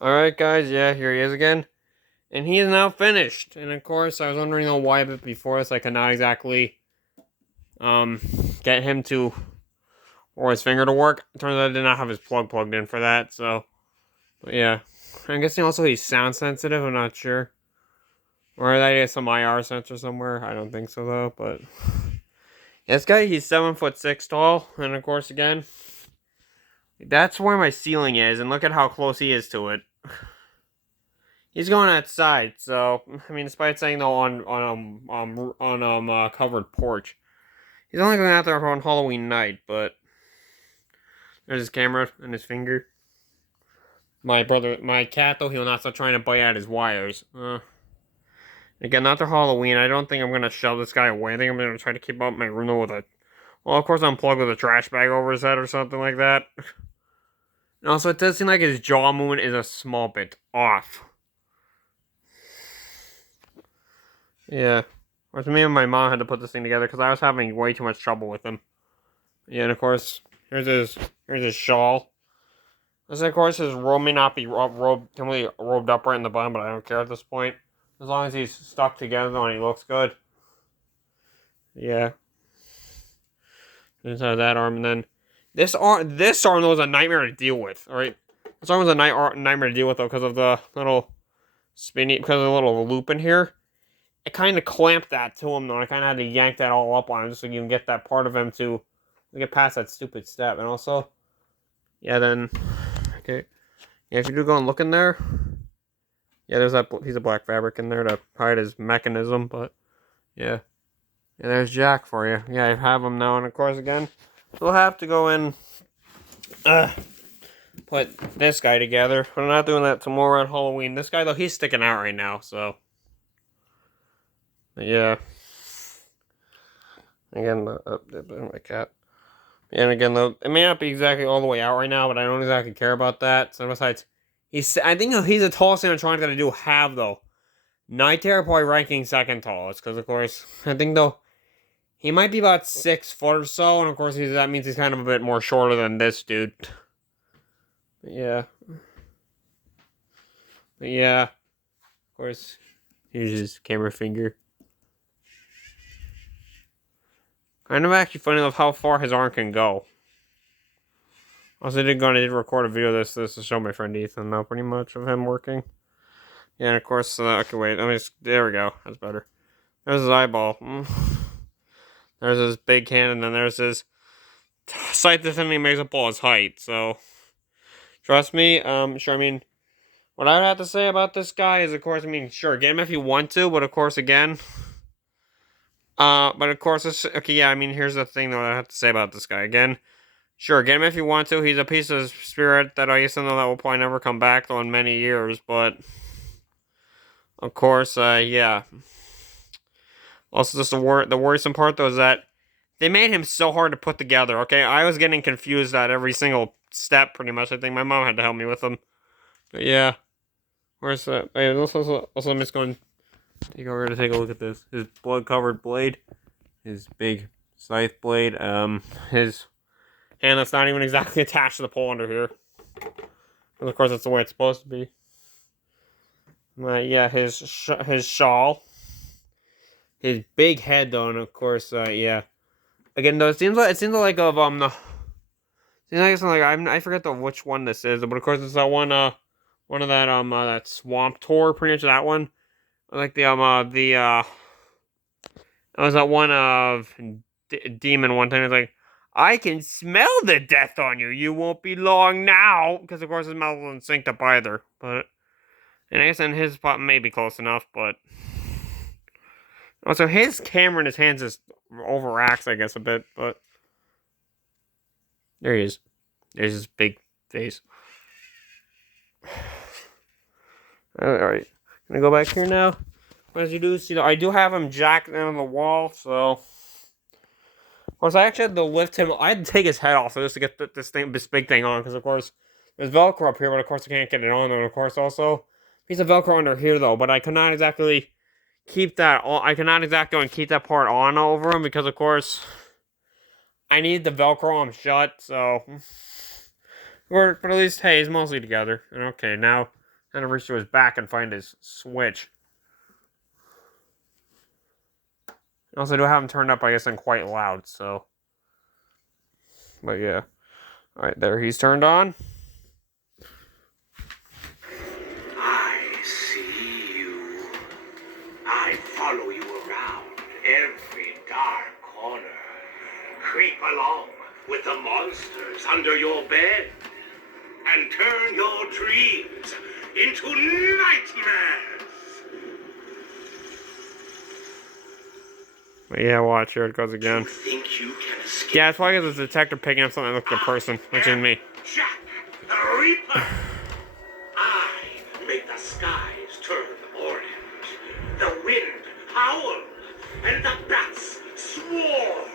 Alright, guys, yeah, here he is again. And he is now finished. And of course, I was wondering why a bit before this I could not exactly um get him to or his finger to work. Turns out I did not have his plug plugged in for that, so but yeah. I'm guessing also he's sound sensitive, I'm not sure. Or that he has some IR sensor somewhere. I don't think so though, but this guy he's 7'6" tall, and of course again, that's where my ceiling is, and look at how close he is to it. He's going outside, so I mean, despite saying though on covered porch, he's only going out there on Halloween night. But there's his camera and his finger. My cat though, he'll not stop trying to bite at his wires. Again, after Halloween, I don't think I'm gonna shove this guy away. I think I'm gonna try to keep up my room with a. Well, of course, unplug with a trash bag over his head or something like that. And also, it does seem like his jaw movement is a small bit off. Yeah. Or me and my mom had to put this thing together because I was having way too much trouble with him. Yeah, and of course, here's his shawl. This, of course, his robe may not be completely robed up right in the bottom, but I don't care at this point. As long as he's stuck together and he looks good. Yeah. Just have that arm, and then this arm was a nightmare to deal with. All right, this arm was a nightmare to deal with though because of the little spinny, because of the little loop in here. It kind of clamped that to him though. And I kind of had to yank that all up on him just so you can get that part of him to get past that stupid step. And also, yeah, then okay, yeah, if you do go and look in there, yeah, there's that piece of black fabric in there to hide his mechanism. But yeah, yeah, there's Jack for you. Yeah, I have him now, and of course again, we'll have to go in. Put this guy together. But I'm not doing that tomorrow at Halloween. This guy though, he's sticking out right now. So yeah. Again, my cat. And again, though, it may not be exactly all the way out right now, but I don't exactly care about that. So besides, I think he's the tallest animatronic that I do have though. Night Terror probably ranking second tallest because of course I think though he might be about 6 foot or so, and of course that means he's kind of a bit more shorter than this dude. But yeah. But yeah. Of course, here's his camera finger. Kind of actually funny of how far his arm can go. Also, I did record a video of this to show my friend Ethan, though, pretty much, of him working. Yeah, and of course, okay, wait, there we go, that's better. There's his eyeball. There's his big hand, and then there's his sight that only makes up all his height, so. Trust me, sure, I mean, what I would have to say about this guy is, of course, I mean, sure, get him if you want to, but of course, again, but of course, okay, yeah, I mean, here's the thing, though, I have to say about this guy, again. Sure, get him if you want to. He's a piece of spirit that I used to know that will probably never come back though in many years, but of course, yeah. Also, just the worrisome part though is that they made him so hard to put together. Okay, I was getting confused at every single step, pretty much. I think my mom had to help me with them. But yeah, where's that? Wait, also, I'm just going to take over to take a look at this. His blood-covered blade, his big scythe blade, his hand that's not even exactly attached to the pole under here. And of course, that's the way it's supposed to be. Yeah, his shawl, his big head though, and of course, yeah. Again, though, it seems like of the. Seems like it's like I forget which one this is, but of course it's that one of that swamp tour, pretty much that one. I like it was that one of demon one time. It's like, I can smell the death on you. You won't be long now, because of course his mouth wasn't synced up either. But and I guess in his spot may be close enough, but also his camera in his hands just overacts, I guess, a bit. But there he is. There's his big face. All right, gonna go back here now. As you do see, I do have him jacked on the wall, so. Of course, I actually had to lift him. I had to take his head off just to get this big thing on, because of course there's Velcro up here, but of course I can't get it on. And of course also piece of Velcro under here though, but I could not exactly keep that on. I cannot exactly keep that part on over him because of course I need the Velcro him shut. So, but at least hey, he's mostly together. And okay, now And to reach to his back and find his switch. Also, I do have him turned up, I guess, and quite loud, so. But yeah. Alright, there he's turned on. I see you. I follow you around every dark corner. Creep along with the monsters under your bed. And turn your dreams into nightmares. But yeah, watch, here it goes again. You think you can escape? Yeah, it's probably because the detective picking up something that looks like a person, which is me. Jack the Reaper. I make the skies turn orange, the wind howl, and the bats swarm.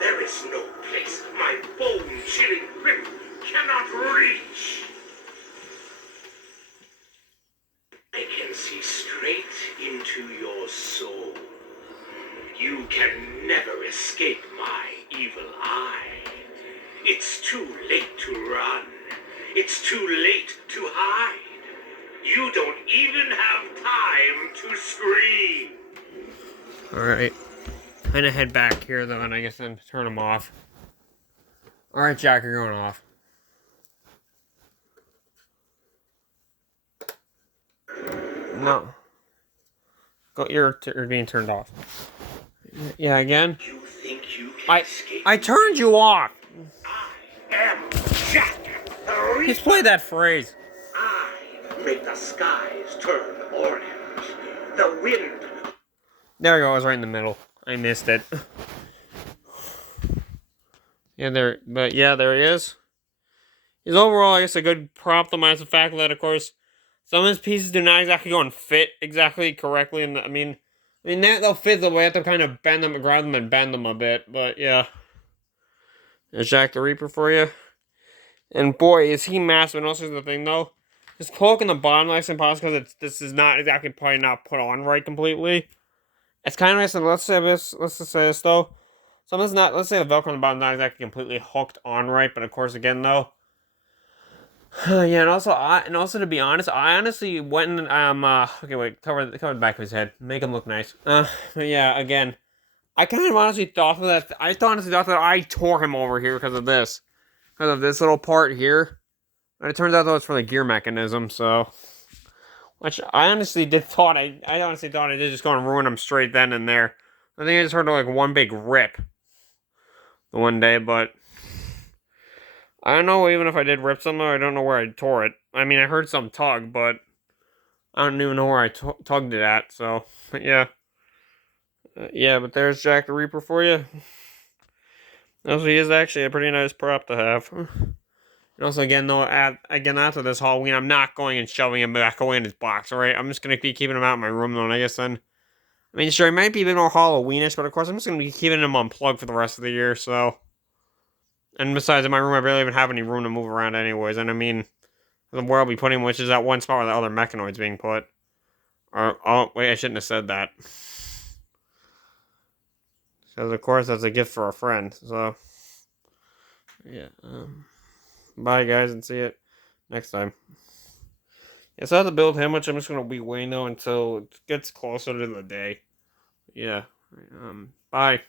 There is no place my bone-chilling grip cannot reach. I can see straight into your soul. You can never escape my evil eye. It's too late to run. It's too late to hide. You don't even have time to scream. Alright. Kinda head back here, though, and I guess then turn them off. Alright, Jack, you're going off. No. You're being turned off. Yeah, again? You think you can escape? I turned you off! I am Jack the Reaper. Just play that phrase. I make the skies turn orange. The wind. There you go, I was right in the middle. I missed it. Yeah, there he is. He's overall, I guess, a good prop, minus the fact that, of course, some of his pieces do not exactly go and fit exactly correctly. And I mean, they'll fit, the way I have to kind of bend them, grab them, and bend them a bit. But yeah, there's Jack the Reaper for you. And boy, is he massive. And also the thing though, his cloak in the bottom nice and possible because this is not exactly probably not put on right completely. It's kind of nice. And let's just say this though. Some of it's not. Let's say the Velcro on the bottom is not exactly completely hooked on right. But of course, again though. Yeah, and also to be honest, I honestly went and okay, wait, cover the back of his head, make him look nice. But yeah, again, I kind of honestly thought that I tore him over here because of this little part here, and it turns out though it's for the gear mechanism. So, which I honestly thought I did just go and ruin him straight then and there. I think I just heard like one big rip the one day, but. I don't know, even if I did rip something, I don't know where I tore it. I mean, I heard some tug, but I don't even know where I tugged it at, so, yeah. Yeah, but there's Jack the Reaper for you. Also, he is actually a pretty nice prop to have. And also, again, though, after this Halloween, I'm not going and shoving him back away in his box, alright? I'm just going to be keeping him out in my room, though, and I guess then... I mean, sure, he might be a bit more Halloweenish, but of course, I'm just going to be keeping him unplugged for the rest of the year, so... And besides, in my room, I barely even have any room to move around anyways. And I mean, where I'll be putting him, which is that one spot where the other mechanoid's being put. Or, oh, wait, I shouldn't have said that. Because, of course, that's a gift for a friend. So, yeah. Bye, guys, and see you next time. Yeah, so I have to build him, which I'm just going to be waiting, though, until it gets closer to the day. Yeah. Bye.